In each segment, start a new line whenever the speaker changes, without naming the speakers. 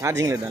Charging లేదు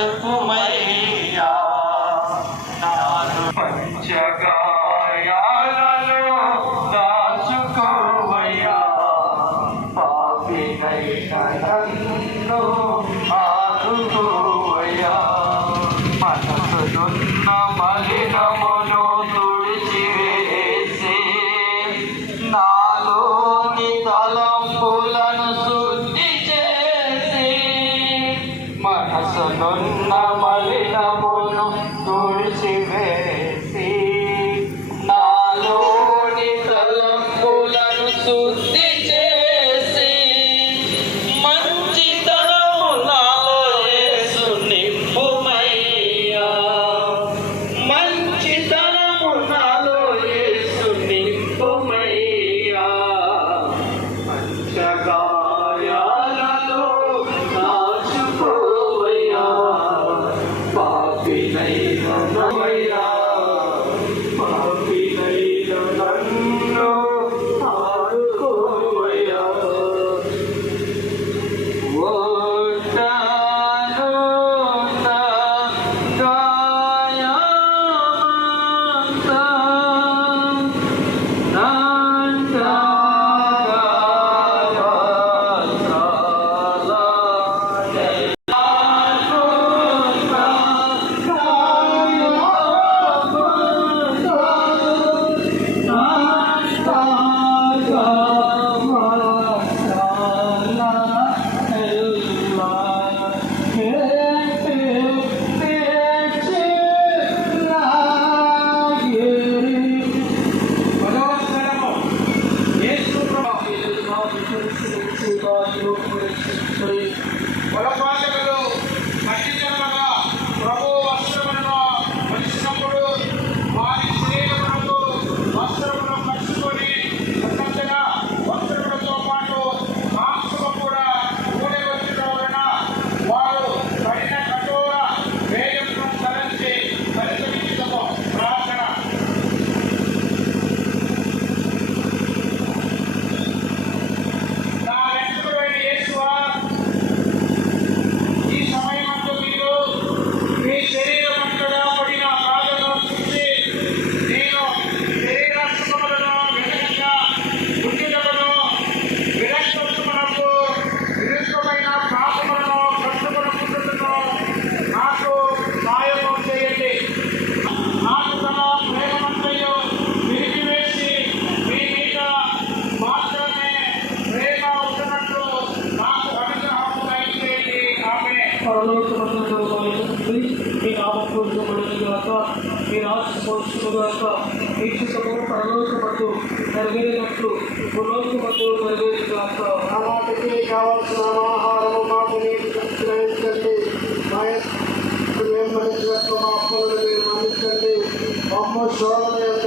cantando, por tiver. শরীর
కోరుకోబడుతుంది మీ రాష్ట్ర పోషకుగాక వీక్షితము పరలోకపట్టు నెరవేరినట్లు పురోగమట్టు నెరవేరుగాక
మాటకి కావాల్సిన ఆహారము మాకు నీకు సంస్కరించండి మా యొక్క మా అప్పులను మీరు మన్నించండి మమ్మ శోధన యొక్క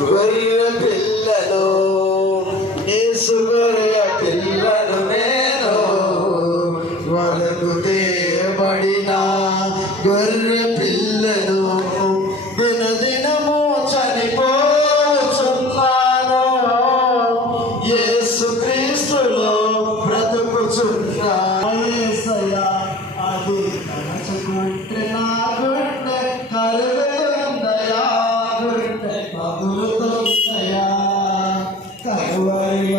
గొర్రె పిల్లలు యేసు గొర్రె పిల్ల Allah.